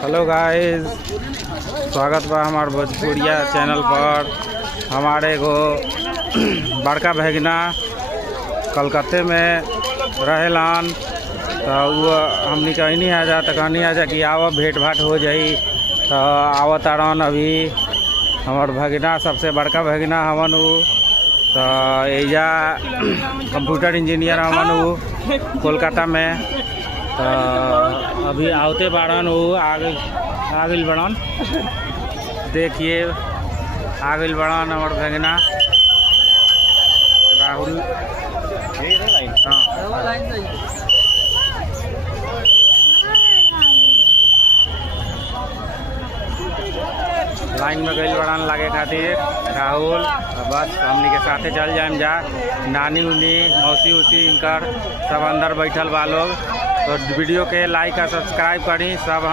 Hello guys, स्वागत बा हमार भोजपुरिया चैनल पर। हमारे को बड़का भगना कलकत्ते में रहेलान, तो वो हमनी कहीं नहीं आ जा, तो कहनी आ जा कि आव भेंट भाट हो जाई। तो आवत तारन अभी हमार भगना सबसे बड़का भगना हमन उ। तो एजा कंप्यूटर इंजीनियर हमन उ कोलकाता में। तो अभी आवते बाड़न वो आगिल बड़न, देखिए आगिल बड़न हमार भगना राहुल। लाइन में गई बड़ान लागे खातिर राहुल। बस हमनी के साथे चल जाए जा। नानी उनी मौसी उसी इनकर सब अंदर बैठल बा लोग। तो वीडियो के लाइक और सब्सक्राइब करी सब हम।